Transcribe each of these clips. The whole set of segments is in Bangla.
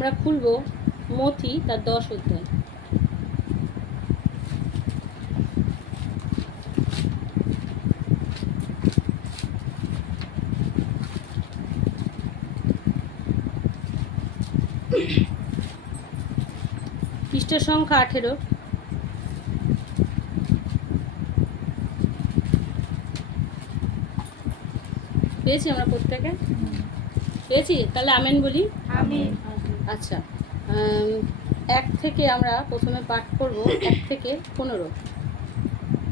আমরা খুলব মথি তার 10 অধ্যায়। পৃষ্ঠা সংখ্যা 18। পেয়েছি আমরা প্রত্যেকে? পেয়েছি? তাহলে আমেন বলি। আমিন। আচ্ছা, 1 থেকে আমরা প্রথমে পাঠ করব, 1 থেকে 15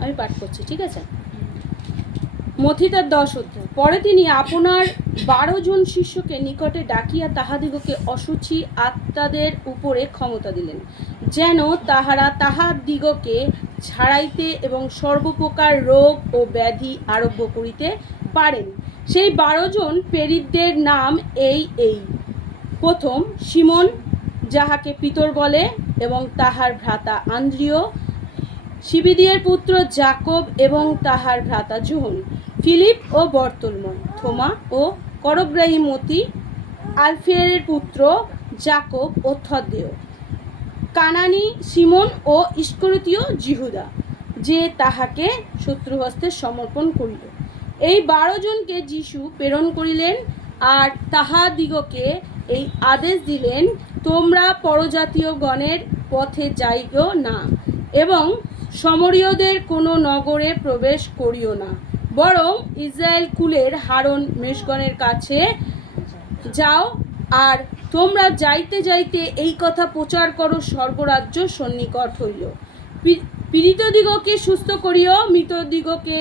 আমি পাঠ করছি, ঠিক আছে? মথি তার 10 অধ্যায়। পরে তিনি আপনার 12 জন শিষ্যকে নিকটে ডাকিয়া তাহাদিগকে অসুচি আত্মাদের উপরে ক্ষমতা দিলেন, যেন তাহারা তাহাদিগকে ছাড়াইতে এবং সর্বপ্রকার রোগ ও ব্যাধি আরোগ্য করিতে পারেন। সেই 12 জন প্রেরিতদের নাম এই: প্রথম সিমন, যাহাকে পিতর বলে, এবং তাহার ভ্রাতা আন্দ্রিয়, সিবিদিয়ের পুত্র যাকব এবং তাহার ভ্রাতা যোহন, ফিলিপ ও বর্তলময়, থোমা ও করগ্রাহী মতি, আলফিয়ের পুত্র যাকব ও থদ্দেয়, কানানি সিমন ও ইস্করিতীয় জিহুদা, যে তাহাকে শত্রুহস্তে সমর্পণ করিল। এই 12 জনকে যীশু প্রেরণ করিলেন, আর তাহাদিগকে এই আদেশ দিলেন, তোমরা পরজাতীয়গণের পথে যাইও না এবং সমরীয়দের কোনো নগরে প্রবেশ করিও না, বরং ইসরায়েল কুলের হারন মেষগণের কাছে যাও, আর তোমরা যাইতে যাইতে এই কথা প্রচার করো, স্বর্গরাজ্য সন্নিকট হইল। পীড়িতদিগকে সুস্থ করিও, মৃতদিগকে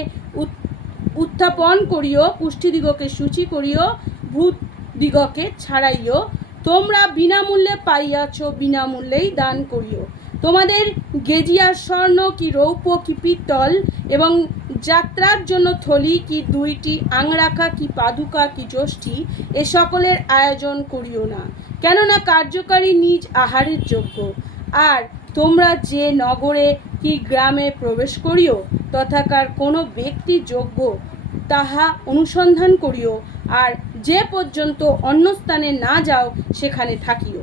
উত্থাপন করিও, কুষ্ঠীদিগকে সূচি করিও, ভূতদিগকে ছাড়াইও। তোমরা বিনামূল্যে পাইয়াছ, বিনামূল্যেই দান করিও। তোমাদের গেজিয়ার স্বর্ণ কি রৌপ্য কি পিত্তল, এবং যাত্রার জন্য থলি কি 2টি আংরাখা কি পাদুকা কি যষ্টি, এ সকলের আয়োজন করিও না, কেননা কার্যকারী নিজ আহারের যোগ্য। আর তোমরা যে নগরে কি গ্রামে প্রবেশ করিও, তথাকার কোনো ব্যক্তি যোগ্য, তাহা অনুসন্ধান করিও, আর যে পর্যন্ত অন্য স্থানে না যাও সেখানে থাকিও।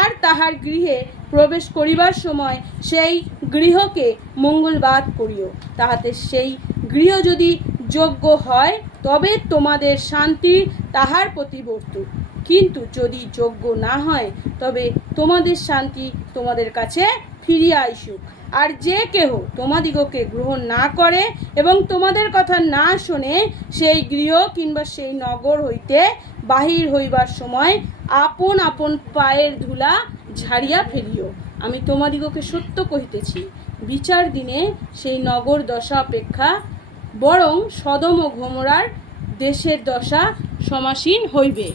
আর তাহার গৃহে প্রবেশ করিবার সময় সেই গৃহকে মঙ্গলবাদ করিও, তাহাতে সেই গৃহ যদি যোগ্য হয় তবে তোমাদের শান্তি তাহার প্রতিবর্তী, কিন্তু যদি যোগ্য না হয় তবে তোমাদের শান্তি তোমাদের কাছে ফিরিয়া আইসুক। আর যে কেহ তোমাদিগকে গ্রহণ না করে এবং তোমাদের কথা না শোনে, সেই গৃহ কিংবা সেই নগর হইতে বাহির হইবার সময় আপন আপন পায়ের ধুলা ঝাড়িয়া ফেলিও। আমি তোমাদিগকে সত্য কহিতেছি, বিচার দিনে সেই নগর দশা অপেক্ষা বরং সদম ও গমোরার দেশের দশা সমাসীন হইবে।